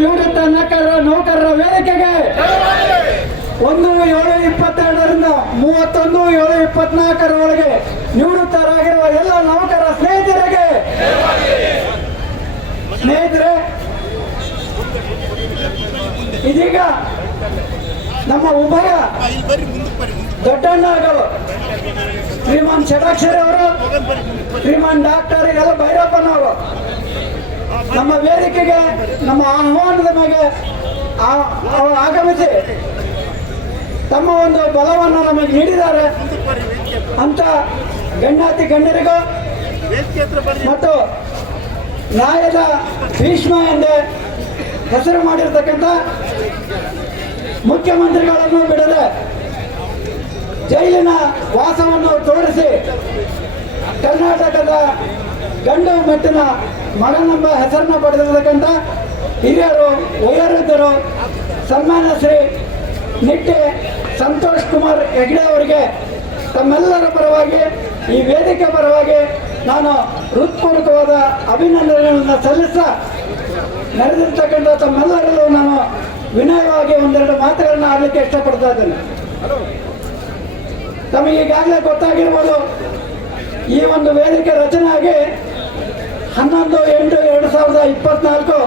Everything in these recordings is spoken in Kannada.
ನಿವೃತ್ತ ನಕರ ನೌಕರರ ವೇದಿಕೆಗೆ. ಒಂದು ಏಳು ಇಪ್ಪತ್ತೆರಡರಿಂದ ಮೂವತ್ತೊಂದು ಏಳು ಇಪ್ಪತ್ನಾಲ್ಕರ ಒಳಗೆ ನಿವೃತ್ತರಾಗಿರುವ ಎಲ್ಲ ನೌಕರ ಸ್ನೇಹಿತರಿಗೆ. ಸ್ನೇಹಿತರೆ, ಇದೀಗ ನಮ್ಮ ಉಭಯ ದೊಡ್ಡಣ್ಣಗಳು ಶ್ರೀಮಾನ್ ಷಡಾಕ್ಷರಿ ಅವರು ಶ್ರೀಮಾನ್ ಡಾಕ್ಟರ್ ಎಲ್ಲ ಭೈರಪ್ಪನವರು. ನಮ್ಮ ವೇದಿಕೆಗೆ, ನಮ್ಮ ಆಹ್ವಾನದ ಮೇಲೆ ಅವರು ಆಗಮಿಸಿ ತಮ್ಮ ಒಂದು ಬಲವನ್ನು ನಮಗೆ ನೀಡಿದ್ದಾರೆ ಅಂತ ಗಣ್ಯಾತಿ ಗಣ್ಯರಿಗೂ ಮತ್ತು ನ್ಯಾಯದ ಭೀಷ್ಮ ಎಂದೇ ಹೆಸರು ಮಾಡಿರ್ತಕ್ಕಂಥ ಮುಖ್ಯಮಂತ್ರಿಗಳನ್ನು ಬಿಡದೆ ಜೈಲಿನ ವಾಸವನ್ನು ತೋರಿಸಿ ಕರ್ನಾಟಕದ ಗಂಡು ಮೆಟ್ಟಿನ ಮಗನೆಂಬ ಹೆಸರನ್ನ ಪಡೆದಿರತಕ್ಕಂಥ ಹಿರಿಯರು, ವಯೋವೃದ್ಧರು ಸನ್ಮಾನ ಶ್ರೀ ನಿಟ್ಟೆ ಸಂತೋಷ್ ಕುಮಾರ್ ಹೆಗ್ಡೆ ಅವರಿಗೆ ತಮ್ಮೆಲ್ಲರ ಪರವಾಗಿ, ಈ ವೇದಿಕೆ ಪರವಾಗಿ ನಾನು ಹೃತ್ಪೂರ್ವಕವಾದ ಅಭಿನಂದನೆಗಳನ್ನು ಸಲ್ಲಿಸ್ತಾ ನಡೆದಿರ್ತಕ್ಕಂಥ ತಮ್ಮೆಲ್ಲರಲ್ಲೂ ನಾನು ವಿನಯವಾಗಿ ಒಂದೆರಡು ಮಾತುಗಳನ್ನು ಆಡಲಿಕ್ಕೆ ಇಷ್ಟಪಡ್ತಾ ಇದ್ದೇನೆ. ತಮಗೀಗಾಗಲೇ ಗೊತ್ತಾಗಿರ್ಬೋದು, ಈ ಒಂದು ವೇದಿಕೆ ರಚನೆ ಆಗಿ ಹನ್ನೊಂದು, ಎಂಟು, ಎರಡು ಸಾವಿರದ ಇಪ್ಪತ್ನಾಲ್ಕು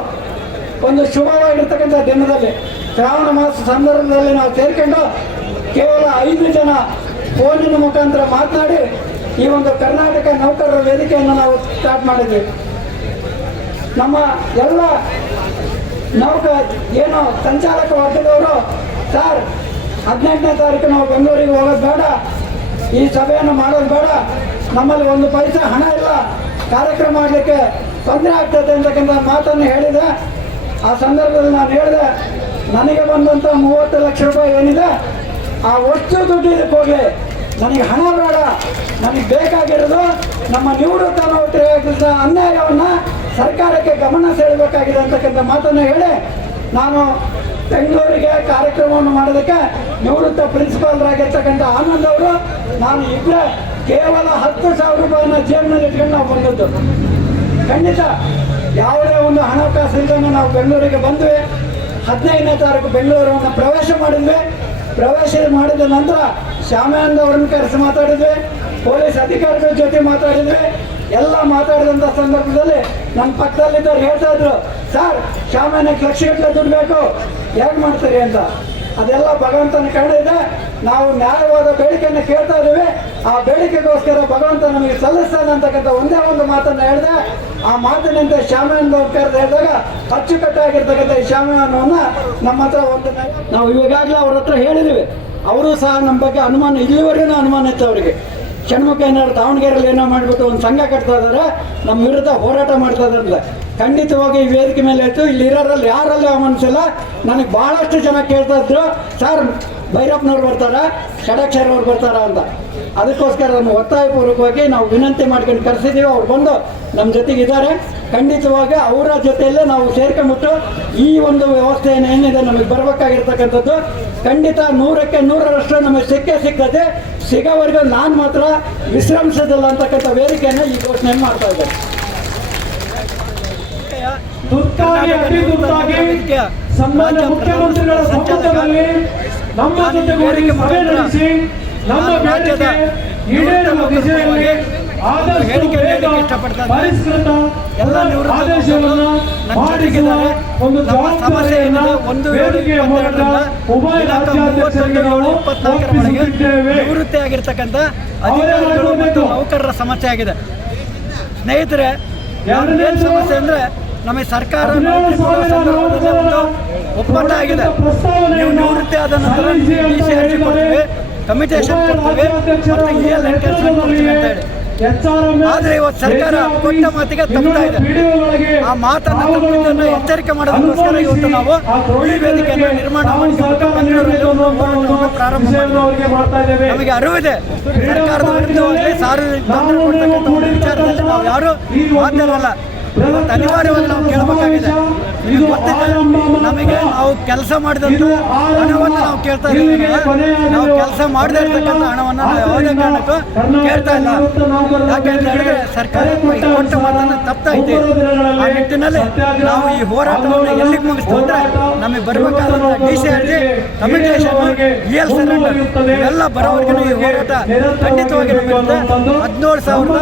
ಒಂದು ಶುಭವಾಗಿರ್ತಕ್ಕಂಥ ದಿನದಲ್ಲಿ ಶ್ರಾವಣ ಮಾಸ ಸಂದರ್ಭದಲ್ಲಿ ನಾವು ಸೇರಿಕೊಂಡು ಕೇವಲ ಐದು ಜನ ಫೋನಿನ ಮುಖಾಂತರ ಮಾತನಾಡಿ ಈ ಒಂದು ಕರ್ನಾಟಕ ನೌಕರರ ವೇದಿಕೆಯನ್ನು ನಾವು ಸ್ಟಾರ್ಟ್ ಮಾಡಿದ್ವಿ. ನಮ್ಮ ಎಲ್ಲ ನೌಕ ಏನು ಸಂಚಾಲಕ ವರ್ಗದವರು, ಸರ್, ಹದಿನೆಂಟನೇ ತಾರೀಕು ನಾವು ಬೆಂಗಳೂರಿಗೆ ಹೋಗೋದು ಬೇಡ, ಈ ಸಭೆಯನ್ನು ಮಾಡೋದು ಬೇಡ, ನಮ್ಮಲ್ಲಿ ಒಂದು ಪೈಸೆ ಹಣ ಇಲ್ಲ ಕಾರ್ಯಕ್ರಮ ಆಗಲಿಕ್ಕೆ ತೊಂದರೆ ಆಗ್ತದೆ ಅಂತಕ್ಕಂಥ ಮಾತನ್ನು ಹೇಳಿದೆ. ಆ ಸಂದರ್ಭದಲ್ಲಿ ನಾನು ಹೇಳಿದೆ, ನನಗೆ ಬಂದಂಥ ಮೂವತ್ತು ಲಕ್ಷ ರೂಪಾಯಿ ಏನಿದೆ, ಆ ಒಟ್ಟು ದುಡ್ಡು ಇದಕ್ಕೆ ನನಗೆ ಹಣ ಬೇಡ, ನನಗೆ ಬೇಕಾಗಿರೋದು ನಮ್ಮ ನಿವೃತ್ತ ನೌಕರಿಯಾಗಿದ್ದ ಅನ್ಯಾಯವನ್ನು ಸರ್ಕಾರಕ್ಕೆ ಗಮನ ಸೆಳಬೇಕಾಗಿದೆ ಅಂತಕ್ಕಂಥ ಮಾತನ್ನು ಹೇಳಿ, ನಾನು ಬೆಂಗಳೂರಿಗೆ ಕಾರ್ಯಕ್ರಮವನ್ನು ಮಾಡೋದಕ್ಕೆ ನಿವೃತ್ತ ಪ್ರಿನ್ಸಿಪಾಲ್ರಾಗಿರ್ತಕ್ಕಂಥ ಆನಂದ್ ಅವರು, ನಾನು ಇಬ್ಬರ ಕೇವಲ ಹತ್ತು ಸಾವಿರ ರೂಪಾಯಿನ ಜೇಬಿನಲ್ಲಿ ಇಟ್ಕೊಂಡು ನಾವು ಬಂದದ್ದು. ಖಂಡಿತ ಯಾವುದೇ ಒಂದು ಹಣಕಾಸು ಇಲ್ಲದೆ ನಾವು ಬೆಂಗಳೂರಿಗೆ ಬಂದ್ವಿ. ಹದಿನೈದನೇ ತಾರೀಕು ಬೆಂಗಳೂರನ್ನು ಪ್ರವೇಶ ಮಾಡಿದ್ವಿ. ಪ್ರವೇಶ ಮಾಡಿದ ನಂತರ ಶ್ಯಾಮಾನಂದ ಅವರನ್ನು ಕರೆಸಿ ಮಾತಾಡಿದ್ವಿ. ಪೊಲೀಸ್ ಅಧಿಕಾರಿಗಳ ಜೊತೆ ಮಾತಾಡಿದ್ವಿ. ಎಲ್ಲ ಮಾತಾಡಿದಂಥ ಸಂದರ್ಭದಲ್ಲಿ ನನ್ನ ಪಕ್ಕದಲ್ಲಿದ್ದವ್ರು ಹೇಳ್ತಾ ಇದ್ರು, ಸರ್ ಶಾಮನಕ್ಕೆ ಲಕ್ಷ ಗಟ್ಟಲೆ ದುಡ್ಡು ಬೇಕು. ಹೇಗೆ ಮಾಡ್ತೀರಿ ಅಂತ? ಅದೆಲ್ಲ ಭಗವಂತನ ಇದೆ ನಾವು ನ್ಯಾಯವಾದ ಬೇಡಿಕೆಯನ್ನು ಕೇಳ್ತಾ ಇದ್ದೀವಿ. ಆ ಬೇಡಿಕೆಗೋಸ್ಕರ ಭಗವಂತ ನಮಗೆ ಸಲ್ಲಿಸ್ತಾನೆ ಅಂತಕ್ಕಂಥ ಒಂದೇ ಒಂದು ಮಾತನ್ನು ಹೇಳಿದೆ. ಆ ಮಾತಿನಂತೆ ಶ್ಯಾಮಾನಂದ ಕರೆದು ಹೇಳಿದಾಗ ಅಚ್ಚುಕಟ್ಟಾಗಿರ್ತಕ್ಕಂಥ ಈ ಶ್ಯಾಮಾನವನ್ನ ನಮ್ಮ ಹತ್ರ ಒಂದು ನಾವು ಇವಾಗಲೇ ಅವ್ರ ಹತ್ರ ಹೇಳಿದ್ದೀವಿ ಅವರು ಸಹ ನಮ್ಮ ಬಗ್ಗೆ ಅನುಮಾನ, ಇಲ್ಲಿವರೆಗೂ ಅನುಮಾನ ಇತ್ತು ಅವರಿಗೆ. ಷಣ್ಮುಖ ಏನಾದ್ರು ದಾವಣಗೆರೆಯಲ್ಲಿ ಏನೋ ಮಾಡಿಬಿಟ್ಟು ಒಂದು ಸಂಘ ಕಟ್ತಾ ಇದ್ದಾರೆ ನಮ್ಮ ವಿರುದ್ಧ ಹೋರಾಟ ಮಾಡ್ತಾ ಇದ್ದಾರೆ ಖಂಡಿತವಾಗಿ ಈ ವೇದಿಕೆ ಮೇಲೆ ಆಯಿತು. ಇಲ್ಲಿ ಇರೋರಲ್ಲಿ ಯಾರಲ್ಲಿ ಮನಸ್ಸಿಲ್ಲ ನನಗೆ ಭಾಳಷ್ಟು ಜನ ಕೇಳ್ತಾ ಇದ್ರು. ಸರ್, ಭೈರಪ್ಪನವ್ರು ಬರ್ತಾರ ಷಡಕ್ಷರವ್ರು ಬರ್ತಾರಾ ಅಂತ. ಅದಕ್ಕೋಸ್ಕರ ನಮ್ಮ ಒತ್ತಾಯಪೂರ್ವಕವಾಗಿ ನಾವು ವಿನಂತಿ ಮಾಡ್ಕೊಂಡು ಕರೆಸಿದ್ದೀವಿ ಅವ್ರು ಬಂದು ನಮ್ಮ ಜೊತೆಗೆ ಇದ್ದಾರೆ. ಖಂಡಿತವಾಗಿ ಅವರ ಜೊತೆಯಲ್ಲೇ ನಾವು ಸೇರ್ಕೊಂಬಿಟ್ಟು ಈ ಒಂದು ವ್ಯವಸ್ಥೆ ಏನಿದೆ ನಮಗೆ ಬರಬೇಕಾಗಿರ್ತಕ್ಕಂಥದ್ದು, ಖಂಡಿತ ನೂರಕ್ಕೆ ನೂರರಷ್ಟು ನಮಗೆ ಸಿಕ್ಕೇ ಸಿಗ್ತದೆ. ಸಿಗೋವರೆಗೂ ನಾನು ಮಾತ್ರ ವಿಶ್ರಮಿಸೋದಿಲ್ಲ ಅಂತಕ್ಕಂಥ ವೇದಿಕೆಯನ್ನು ಈ ಘೋಷಣೆ ಮಾಡ್ತಾ ಇದ್ದೆ ತುರ್ತಾಗಿ ಅತಿ ತುರ್ತಾಗಿ ಸನ್ಮಾನ್ಯ ಮುಖ್ಯಮಂತ್ರಿಗಳ ಸಮ್ಮುಖದಲ್ಲಿ ನಮ್ಮ ಜೊತೆಗೂಡಿ ಸಭೆ ನಡೆಸಿ ನಮ್ಮ ಬೇಡಿಕೆ ಈಡೇರುವ ವಿಷಯಗಳಿಗೆ ಆದಷ್ಟು ಪರಿಷ್ಕೃತ ಎಲ್ಲ ನಿವೃತ್ತ ಆದೇಶವನ್ನು ನಮ್ಮ ಒಂದು ಜವಾಬ್ದಾರಿಯನ್ನು ಒಂದು ವೇದಿಕೆಯ ಮೂಲಕ ಉಭಯ ದಿನಾಂಕ ರಾಜ್ಯಾಧ್ಯಕ್ಷರಿಗೆ ಮೂವತ್ತೊಂದು ನಾವು ಏಳು ಇಪ್ಪತ್ನಾಲ್ಕರ ಒಳಗೆ ಒಪ್ಪಿಸುತ್ತಿದ್ದೇವೆ. ನಿವೃತ್ತಿ ಆಗಿರ್ತಕ್ಕಂಥ ಅಧಿಕಾರಿಗಳು ಮತ್ತು ನೌಕರರ ಸಮಸ್ಯೆ ಆಗಿದೆ. ಸ್ನೇಹಿತರೆ ಎರಡನೇದು ಏನು ಸಮಸ್ಯೆ ಅಂದ್ರೆ ನಮಗೆ ಸರ್ಕಾರ ಒಪ್ಪಂದ ಆಗಿದೆ. ನೀವು ನಿವೃತ್ತಿ ಆದ ನಂತರ ಸಿ. ಕೊಡ್ತೀವಿ ಕಮಿಟೇಷನ್ ಕೊಡ್ತೀವಿ ರಾಜ್ಯಾಧ್ಯಕ್ಷರ ಮತ್ತು ಇ ಎಲ್ ಎನ್ಕೇಜ್ಮೆಂಟ್ ಕೊಡ್ತೀವಿ ಅಂತ ಹೇಳಿ. ಆದ್ರೆ ಇವತ್ತು ಸರ್ಕಾರ ಕೊಟ್ಟ ಮಾತಿಗೆ ತಪ್ಪುತ್ತಾ ಇದೆ. ಆ ಮಾತನ್ನ ತಪ್ಪಿದ್ದನ್ನ ಎಚ್ಚರಿಕೆ ಮಾಡೋದಕ್ಕೋಸ್ಕರ ಇವತ್ತು ನಾವು ಈ ವೇದಿಕೆಯನ್ನು ನಿರ್ಮಾಣ ಮಾಡಿ ಪ್ರಾರಂಭ ನಮಗೆ ಅರಿವಿದೆ. ಸರ್ಕಾರದ ವಿರುದ್ಧವಾಗಿ ಸಾರ್ವಜನಿಕ ವಿಚಾರದಲ್ಲಿ ನಾವು ಯಾರು ಮಾತನಾಡಲ್ಲ ಇವತ್ತು ಅನಿವಾರ್ಯವಾಗಿ ನಾವು ಕೇಳಬೇಕಾಗಿದೆ. ಇದು ನಮಗೆ ನಾವು ಕೆಲಸ ಮಾಡಿದಂಥ ಹಣವನ್ನು ನಾವು ಕೇಳ್ತಾ ಇದ್ದೀವಿ. ನಾವು ಕೆಲಸ ಮಾಡದೇ ಇರ್ತಕ್ಕಂಥ ಹಣವನ್ನು ನಾವು ಯಾವುದೇ ಕಾರಣಕ್ಕೂ ಕೇಳ್ತಾ ಇಲ್ಲ. ಯಾಕೆಂತ ಹೇಳಿದ್ರೆ ಸರ್ಕಾರ ಕೊಟ್ಟ ಮಾತನ್ನು ಇದೆ ಆ ನಿಟ್ಟಿನಲ್ಲಿ ನಾವು ಈ ಹೋರಾಟವನ್ನು ಎಲ್ಲಿಗೆ ಮುಗಿಸ್ತು ಅಂದ್ರೆ ನಮಗೆ ಬರಬೇಕಾದಂಥ D C R G communication E L surrender ಇವೆಲ್ಲ ಬರೋವರೆಗೂ ಈ ಹೋರಾಟ ಖಂಡಿತವಾಗಿ ನಮಗೆ ಹದಿನೇಳು ಸಾವಿರದ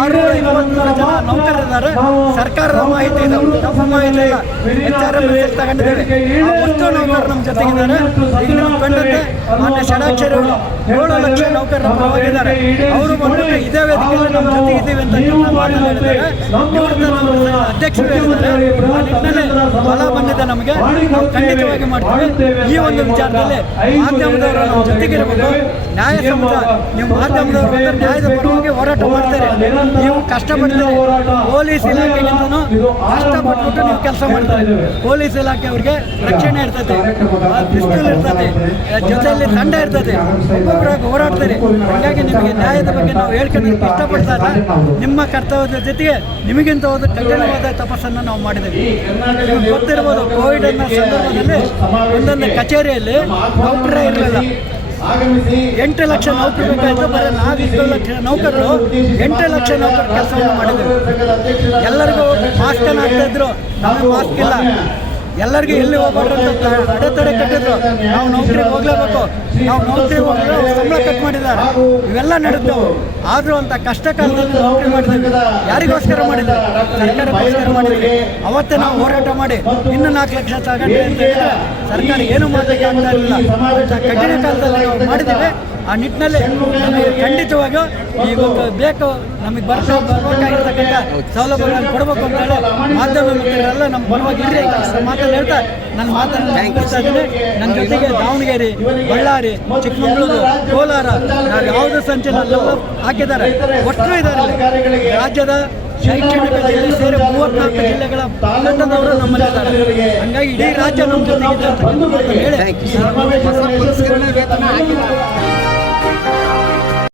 ಆರುನೂರ ಇಪ್ಪತ್ತ್ಮೂರು ಜನ ನೌಕರರಿದ್ದಾರೆ. ಸರ್ಕಾರದ ಮಾಹಿತಿ ಇದೆ ನಮ್ಮ ಮಾಹಿತಿ ಎಚ್ ತಗೊಂಡಿದ್ದೇವೆ ವಸ್ತು ನೌಕರರು ನಮ್ಮ ಜೊತೆಗಿದ್ದಾರೆ ಈಗ ನಾವು ಕಂಡಂತೆ ಏಳು ಲಕ್ಷ ನೌಕರರ ಅವರು ಬಂದ್ಬಿಟ್ಟು ಇದೇ ವೇದಿಕೆಯಲ್ಲಿ ನಮ್ಮ ಇದ್ದೇವೆ ಅಂತ ಮಾತನ್ನು ಹೇಳಿದ್ದಾರೆ. ನಿವೃತ್ತ ನೌಕರರ ಬಂದಿದೆ ನಮಗೆ. ನಾವು ಖಂಡಿತವಾಗಿ ಮಾಡ್ತೀವಿ. ಈ ಒಂದು ವಿಚಾರದಲ್ಲಿ ಮಾಧ್ಯಮದವರು ನಮ್ಮ ಜೊತೆಗಿರಬೇಕು ನ್ಯಾಯ ಸಮಾಜ ನೀವು ಮಾಧ್ಯಮದವರು ನ್ಯಾಯದ ಪರವಾಗಿ ಹೋರಾಟ ಮಾಡ್ತಾರೆ. ನೀವು ಕಷ್ಟಪಡ್ತೀರಿ. ಪೊಲೀಸ್ ಇಲಾಖೆಗಿಂತನೂ ಕಷ್ಟಪಟ್ಬಿಟ್ಟು ನೀವು ಕೆಲಸ ಮಾಡ್ತಾರೆ. ಪೊಲೀಸ್ ಇಲಾಖೆ ಅವ್ರಿಗೆ ರಕ್ಷಣೆ ಇರ್ತದೆ. ಪಿಸ್ತೂಲ್ ಇರ್ತದೆ. ಜೊತೆಯಲ್ಲಿ ತಂಡ ಇರ್ತದೆ. ಒಬ್ಬೊಬ್ಬರಾಗಿ ಹೋರಾಡ್ತಾರೆ. ಹಾಗಾಗಿ ನಿಮಗೆ ನ್ಯಾಯದ ಬಗ್ಗೆ ನಾವು ಹೇಳ್ಕೊಳ್ಳೋದಕ್ಕೆ ಇಷ್ಟಪಡ್ತಾ ಇಲ್ಲ. ನಿಮ್ಮ ಕರ್ತವ್ಯದ ಜೊತೆಗೆ ನಿಮಗಿಂತ ಒಂದು ಕಠಿಣವಾದ ತಪಸ್ಸನ್ನು ನಾವು ಮಾಡಿದ್ದೇವೆ. ಗೊತ್ತಿರ್ಬೋದು ಕೋವಿಡ್ ಅನ್ನೋ ಸಂದರ್ಭದಲ್ಲಿ ಒಂದೊಂದು ಕಚೇರಿಯಲ್ಲಿ ಡಾಕ್ಟರೇ ಇರಲಿಲ್ಲ. ಎಂಟು ಲಕ್ಷ ನೌಕರಿ ಬೇಕಾಯ್ತು ಬರೀ ನಾಲ್ಕು ಲಕ್ಷ ನೌಕರರು ಎಂಟು ಲಕ್ಷ ನೌಕರ ಕೆಲಸವನ್ನು ಮಾಡಿದ್ರು. ಎಲ್ಲರಿಗೂ ಮಾಸ್ಕ್ ಹಾಕ್ತಾ ಇದ್ರು. ನಮಗೆ ಮಾಸ್ಕ್ ಇಲ್ಲ. ಎಲ್ಲರಿಗೂ ಎಲ್ಲಿ ಹೋಗ್ಬಾರ್ದು ಅಂತ ಅಡೆತಡೆ ಕಟ್ಟಿದ್ರು. ನಾವು ನೌಕರಿ ಹೋಗ್ಲೇಬೇಕು. ನಾವು ನೌಕರಿಗೆ ಹೋಗಿದ್ರೆ ಸಂಬಳ ಕಟ್ ಮಾಡಿದ್ದಾರೆ. ಇವೆಲ್ಲ ನಡೆದವು ಆದರೂ ಅಂತ ಕಷ್ಟ ಕಾಲದಲ್ಲಿ ನೌಕರಿ ಮಾಡಿದ್ವಿ. ಯಾರಿಗೋಸ್ಕರ ಮಾಡಿದ್ರು ಸರ್ಕಾರಕ್ಕೋಸ್ಕರ ಮಾಡಿದ್ವಿ. ಅವತ್ತೇ ನಾವು ಹೋರಾಟ ಮಾಡಿ ಇನ್ನು ನಾಲ್ಕು ಲಕ್ಷ ತಗೊಂಡ್ರೆ ಅಂತ ಸರ್ಕಾರ ಏನು ಮಾಡಲಿಕ್ಕೆ ಆಗ್ತಾ ಇರಲಿಲ್ಲ. ಕಠಿಣ ಕಾಲದಲ್ಲಿ ನಾವು ಮಾಡಿದ್ದೀವಿ. ಆ ನಿಟ್ಟಿನಲ್ಲಿ ನಮಗೆ ಖಂಡಿತವಾಗಿಯೂ ಈಗ ಒಂದು ಬೇಕು ನಮಗೆ ಬರ್ತಾ ಬರ್ಬೇಕಾಗಿರ್ತಕ್ಕಂಥ ಸೌಲಭ್ಯಗಳನ್ನು ಕೊಡಬೇಕು ಅಂತ ಹೇಳಿ ಮಾಧ್ಯಮ ಮಿತ್ರರೆಲ್ಲ ನಮ್ಮ ಪರವಾಗಿ ಇರಲಿ ಮಾತನ್ನು ಹೇಳ್ತಾ ನನ್ನ ಮಾತನ್ನು ಹೇಳ್ತಾ ಇದ್ದೀನಿ. ನನ್ನ ಜೊತೆಗೆ ದಾವಣಗೆರೆ ಬಳ್ಳಾರಿ ಚಿಕ್ಕಮಗಳೂರು ಕೋಲಾರ ನಾವು ಯಾವುದೇ ಸಂಚಲನ ಹಾಕಿದ್ದಾರೆ. ಒಟ್ಟು ಇದ್ದಾರೆ. ರಾಜ್ಯದ ಶೈಕ್ಷಣಿಕ ಜಿಲ್ಲೆ ಸೇರಿ ಮೂವತ್ನಾಲ್ಕು ಜಿಲ್ಲೆಗಳ ತಂಡದವರು ನಮ್ಮಲ್ಲಿದ್ದಾರೆ ಹಂಗಾಗಿ ಇಡೀ ರಾಜ್ಯ ನಮ್ಮ ಜೊತೆಗಿದೆ ಅಂತ ಹೇಳಿ